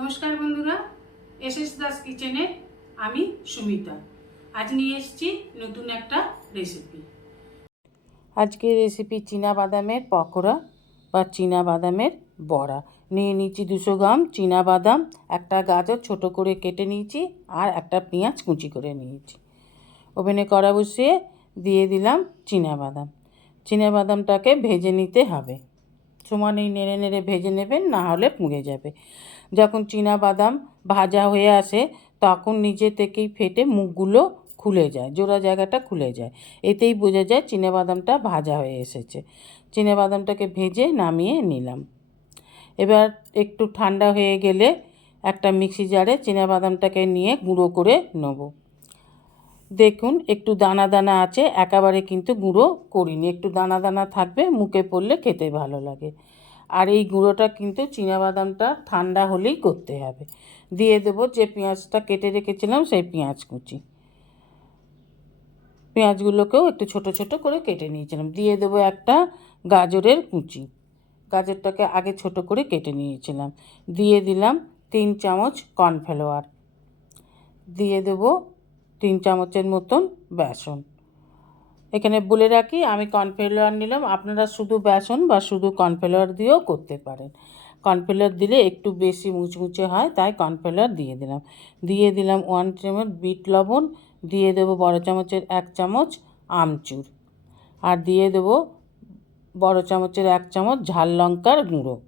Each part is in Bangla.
নমস্কার বন্ধুরা এস এস দাস কিচেনে আমি সুমিতা। আজ নিয়ে এসেছি নতুন একটা রেসিপি আজকের রেসিপি চীনা বাদামের পকোড়া বা চীনা বাদামের বড়া। নিয়ে নিয়েছি দুশো গ্রাম চীনা বাদাম একটা গাজর ছোট করে কেটে নিয়েছি আর একটা পেঁয়াজ কুচি করে নিয়েছি। ওভেনে কড়া বসিয়ে দিয়ে দিলাম চীনা বাদাম চীনা বাদামটাকে ভেজে নিতে হবে। সমানেই নেড়ে নেড়ে ভেজে নেবেন, না হলে পুড়ে যাবে। যখন চীনা বাদাম ভাজা হয়ে আসে, তখন নিজে থেকেই ফেটে মুখগুলো খুলে যায়, জোড়া জায়গাটা খুলে যায়। এতেই বোঝা যায় বাদামটা ভাজা হয়ে এসেছে। বাদামটাকে ভেজে নামিয়ে নিলাম। এবার একটু ঠান্ডা হয়ে গেলে একটা মিক্সি জারে বাদামটাকে নিয়ে গুঁড়ো করে নেব। দেখুন, একটু দানা দানা আছে, একেবারে কিন্তু গুঁড়ো করিনি। একটু দানা দানা থাকবে, মুখে পড়লে খেতে ভালো লাগে। আর এই গুঁড়োটা কিন্তু বাদামটা ঠান্ডা হলেই করতে হবে। দিয়ে দেবো যে পেঁয়াজটা কেটে রেখেছিলাম, সেই পেঁয়াজ কুচি। পেঁয়াজগুলোকেও একটু ছোট ছোট করে কেটে নিয়েছিলাম। দিয়ে দেবো একটা গাজরের কুচি। গাজরটাকে আগে ছোট করে কেটে নিয়েছিলাম। দিয়ে দিলাম তিন চামচ কর্নফ্লাওয়ার। দিয়ে দেবো তিন চামচের মতন বেসন। এখানে বলে রাখি, আমি কর্নফ্লাওয়ার নিলাম। আপনারা শুধু বেসন বা শুধু কর্নফ্লাওয়ার দিয়েও করতে পারেন। কর্নফ্লাওয়ার দিলে একটু বেশি মুচমুচে হয়, তাই কর্নফ্লাওয়ার দিয়ে দিলাম। দিয়ে দিলাম ওয়ান চামচ বিট লবণ, দিয়ে দেবো বড় চামচের এক চামচ আমচুর। আর দিয়ে দেবো বড় চামচের এক চামচ ঝাল লঙ্কার গুঁড়ো।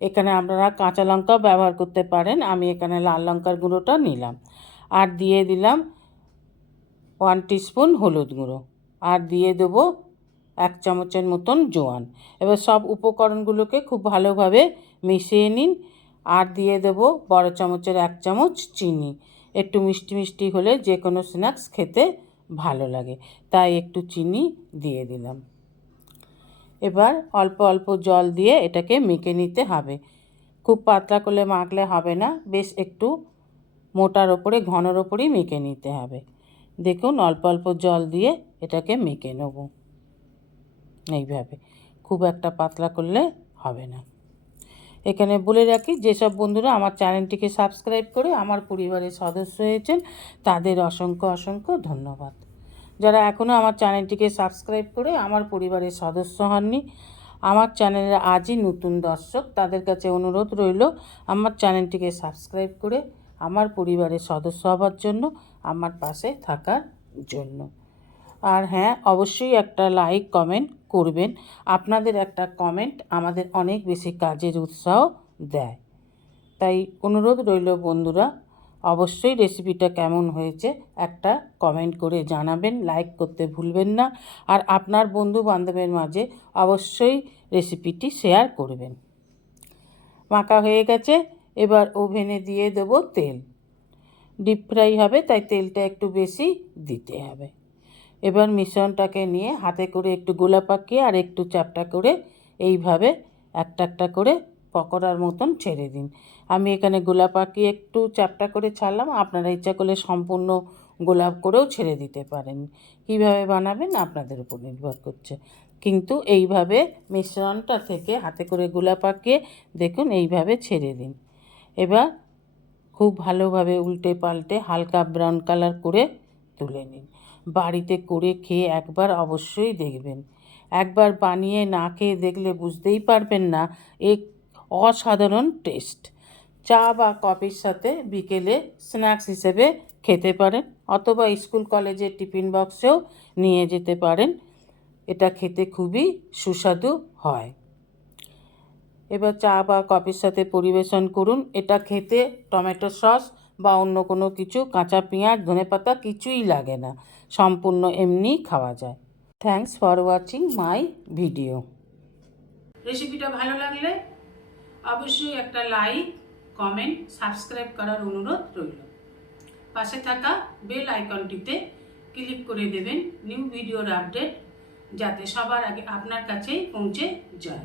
এখানে আপনারা কাঁচা লঙ্কাও ব্যবহার করতে পারেন, আমি এখানে লাল লঙ্কার গুঁড়োটা নিলাম। আর দিয়ে দিলাম ওয়ান টিস্পুন হলুদ গুঁড়ো। আর দিয়ে দেবো এক চামচের মতন জোয়ান। এবার সব উপকরণগুলোকে খুব ভালোভাবে মিশিয়ে নিন। আর দিয়ে দেবো বড় চামচের এক চামচ চিনি। একটু মিষ্টি মিষ্টি হলে যে কোনো স্ন্যাক্স খেতে ভালো লাগে। তাই একটু চিনি দিয়ে দিলাম। এবার অল্প অল্প জল দিয়ে এটাকে মেখে নিতে হবে। খুব পাতলা করলে মাখলে হবে না। বেশ একটু মোটার ওপরে, ঘনর ওপরেই মেখে নিতে হবে। দেখুন, অল্প অল্প জল দিয়ে এটাকে মেখে নেব। এইভাবে। খুব একটা পাতলা করলে হবে না। এখানে বলে রাখি, যেসব বন্ধুরা আমার চ্যানেলটিকে সাবস্ক্রাইব করে আমার পরিবারের সদস্য হয়েছেন, তাদের অসংখ্য অসংখ্য ধন্যবাদ। যারা এখনও আমার চ্যানেলটিকে সাবস্ক্রাইব করে আমার পরিবারের সদস্য হননি, আমার চ্যানেলে আজই নতুন দর্শক, তাদের কাছে অনুরোধ রইল, আমার চ্যানেলটিকে সাবস্ক্রাইব করে আমার পরিবারের সদস্য হবার জন্য, আমার পাশে থাকার জন্য। আর হ্যাঁ অবশ্যই একটা লাইক কমেন্ট করবেন। আপনাদের একটা কমেন্ট আমাদের অনেক বেশি কাজের উৎসাহ দেয়। তাই অনুরোধ রইল বন্ধুরা, অবশ্যই রেসিপিটা কেমন হয়েছে একটা কমেন্ট করে জানাবেন লাইক করতে ভুলবেন না। আর আপনার বন্ধু বান্ধবের মাঝে অবশ্যই রেসিপিটি শেয়ার করবেন। মাখা হয়ে গেছে এবার ওভেনে দিয়ে দেব তেল। ডিপ ফ্রাই হবে, তাই তেলটা একটু বেশি দিতে হবে। এবার মিশ্রণটাকে নিয়ে হাতে করে একটু গোলা পাকিয়ে আর একটু চাপটা করে এইভাবে একটা একটা করে পকোড়ার মতন ছেড়ে দিন। আমি এখানে গোলা পাকিয়ে একটু চাপটা করে ছাড়লাম, আপনারা ইচ্ছা করলে সম্পূর্ণ গোলাপ করেও ছেড়ে দিতে পারেন। কীভাবে বানাবেন আপনাদের উপর নির্ভর করছে। কিন্তু এইভাবে মিশ্রণটা থেকে হাতে করে গোলা পাকিয়ে দেখুন, এইভাবে ছেড়ে দিন। এবার খুব ভালোভাবে উল্টে পাল্টে হালকা ব্রাউন কালার করে তুলে নিন। বাড়িতে করে খেয়ে একবার অবশ্যই দেখবেন। একবার বানিয়ে না খেয়ে দেখলে বুঝতেই পারবেন না, এ অসাধারণ টেস্ট চা বা কফির সাথে বিকেলে স্ন্যাক্স হিসেবে খেতে পারেন অথবা স্কুল কলেজের টিফিন বক্সেও নিয়ে যেতে পারেন। এটা খেতে খুবই সুস্বাদু হয়। এবার চা বা কফির সাথে পরিবেশন করুন। এটা খেতে টমেটো সস বা অন্য কোনো কিছু, কাঁচা পেঁয়াজ ধনেপাতা কিছুই লাগে না। সম্পূর্ণ এমনি খাওয়া যায়। Thanks for watching my video রেসিপিটা ভালো লাগলে অবশ্যই একটা লাইক কমেন্ট সাবস্ক্রাইব করার অনুরোধ রইল। পাশে থাকা বেল আইকনটিতে ক্লিক করে দেবেন নিউ ভিডিওর আপডেট যাতে সবার আগে আপনার কাছেই পৌঁছে যায়।